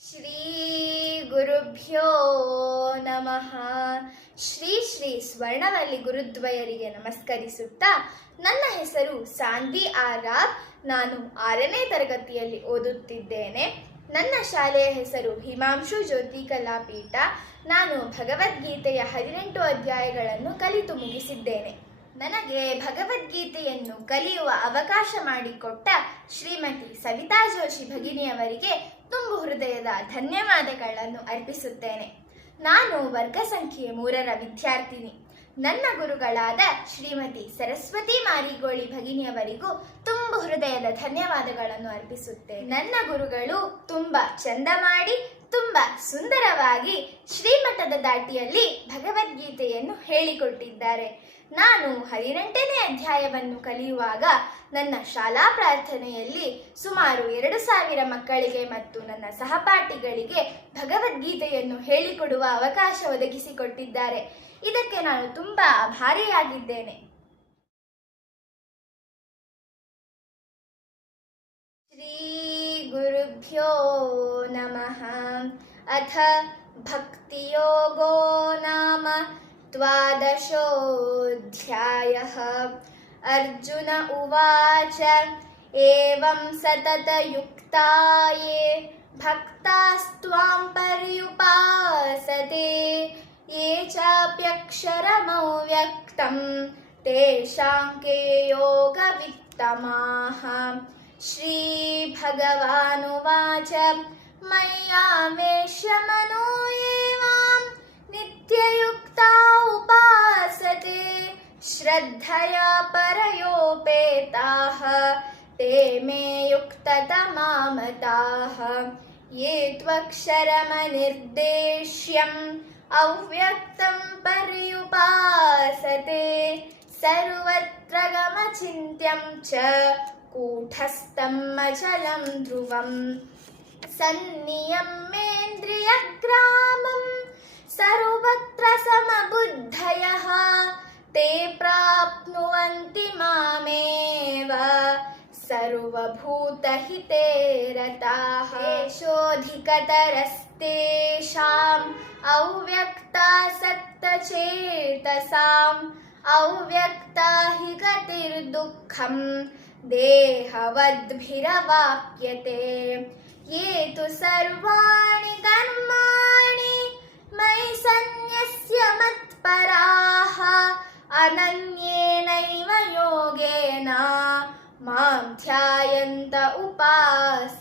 ಶ್ರೀ ಗುರುಭ್ಯೋ ನಮಃ. ಶ್ರೀ ಶ್ರೀ ಸ್ವರ್ಣವಲ್ಲಿ ಗುರುದ್ವಯರಿಗೆ ನಮಸ್ಕರಿಸುತ್ತಾ, ನನ್ನ ಹೆಸರು ಸಾನ್ವಿ ಆರ್ ರಾವ್. ನಾನು 6ನೇ ತರಗತಿಯಲ್ಲಿ ಓದುತ್ತಿದ್ದೇನೆ. ನನ್ನ ಶಾಲೆಯ ಹೆಸರು ಹಿಮಾಂಶು ಜ್ಯೋತಿ ಕಲಾಪೀಠ. ನಾನು ಭಗವದ್ಗೀತೆಯ 18 ಅಧ್ಯಾಯಗಳನ್ನು ಕಲಿತು ಮುಗಿಸಿದ್ದೇನೆ. ನನಗೆ ಭಗವದ್ಗೀತೆಯನ್ನು ಕಲಿಯುವ ಅವಕಾಶ ಮಾಡಿಕೊಟ್ಟ ಶ್ರೀಮತಿ ಸವಿತಾ ಜೋಶಿ ಭಗಿನಿಯವರಿಗೆ ತುಂಬು ಹೃದಯದ ಧನ್ಯವಾದಗಳನ್ನು ಅರ್ಪಿಸುತ್ತೇನೆ. ನಾನು ವರ್ಗ ಸಂಖ್ಯೆ 3ರ ವಿದ್ಯಾರ್ಥಿನಿ. ನನ್ನ ಗುರುಗಳಾದ ಶ್ರೀಮತಿ ಸರಸ್ವತಿ ಮಾರಿಗೋಳಿ ಭಗಿನಿಯವರಿಗೂ ತುಂಬು ಹೃದಯದ ಧನ್ಯವಾದಗಳನ್ನು ಅರ್ಪಿಸುತ್ತೇನೆ. ನನ್ನ ಗುರುಗಳು ತುಂಬಾ ಚಂದ ಮಾಡಿ, ತುಂಬಾ ಸುಂದರವಾಗಿ ಶ್ರೀಮಠದ ದಾಟಿಯಲ್ಲಿ ಭಗವದ್ಗೀತೆಯನ್ನು ಹೇಳಿಕೊಟ್ಟಿದ್ದಾರೆ. ನಾನು 18ನೇ ಅಧ್ಯಾಯವನ್ನು ಕಲಿಯುವಾಗ ನನ್ನ ಶಾಲಾ ಪ್ರಾರ್ಥನೆಯಲ್ಲಿ ಸುಮಾರು 2000 ಮಕ್ಕಳಿಗೆ ಮತ್ತು ನನ್ನ ಸಹಪಾಠಿಗಳಿಗೆ ಭಗವದ್ಗೀತೆಯನ್ನು ಹೇಳಿಕೊಡುವ ಅವಕಾಶ ಒದಗಿಸಿಕೊಟ್ಟಿದ್ದಾರೆ. ಇದಕ್ಕೆ ನಾನು ತುಂಬಾ ಆಭಾರಿಯಾಗಿದ್ದೇನೆ. ಶ್ರೀ ಗುರುಭ್ಯೋ ನಮಃ. ಅಥ ಭಕ್ತಿಯೋಗೋ ನಾಮ ದ್ವಾದಶೋऽಧ್ಯಾಯಃ. ಅರ್ಜುನ ಉವಾಚ ಏವಂ ಸತತಯುಕ್ತಾ ಯೇ ಭಕ್ತಾಸ್ತ್ವಾಂ ಪರ್ಯುಪಾಸತೆ ಯೇ ಚಾಪ್ಯಕ್ಷರಮವ್ಯಕ್ತಂ ತೇಷಾಂ ಕೆ ಯೋಗವಿತ್ತಮಾಃ. ಶ್ರೀ ಭಗವಾನುವಾಚ ಮಯ್ಯಾವೇಶ್ಯ ಮನೋ ಯೇ ಮಾಂ ನಿತ್ಯಯುಕ್ತಾ ಉಪಾಸತೆ ಶ್ರದ್ಧಯಾ ಪರಯೋಪೇತಾಃ ತೇ ಮೇ ಯುಕ್ತತಮಾ ಮತಾಃ. ಯೇ ತ್ವಕ್ಷರಮನಿರ್ದೇಶ್ಯಂ ಅವ್ಯಕ್ತಂ ಪರ್ಯುಪಾಸತೆ ಸರ್ವತ್ರ ಗಮಚಿಂತ್ಯಂ ಚ ಕೂಟಸ್ಥಂ ಅಚಲಂ ಧ್ರುವಂ. ಸನ್ನಿಯಮ್ಯೇಂದ್ರಿಯಗ್ರಾಮಂ ಸರ್ವತ್ರ ಸಮಬುದ್ಧಯಃ ತೇ ಪ್ರಾಪ್ನುವಂತಿ ಮಾಮೇವ ಸರ್ವಭೂತಹಿತೇ ರತಾಃ. ಯಶೋಧಿಕತರಸ್ತೇಷಾಂ ಅವ್ಯಕ್ತಾಸಕ್ತಚೇತಸಾಂ ಅವ್ಯಕ್ತಾ ಹಿ ಗತಿರ್ದುಃಖಂ ದೇಹವದ್ಭಿರವಾಪ್ಯತೆ. ಯೇ ತು ಸರ್ವಾಣಿ ಕರ್ಮಾಣಿ ಮಯಿ ಸನ್ಯಸ್ಯ ಮತ್ಪರಾಃ ಅನನ್ಯೇನೈವ ಯೋಗೇನ ಮಾಂ ಧ್ಯಾಯಂತ ಉಪಾಸತೆ.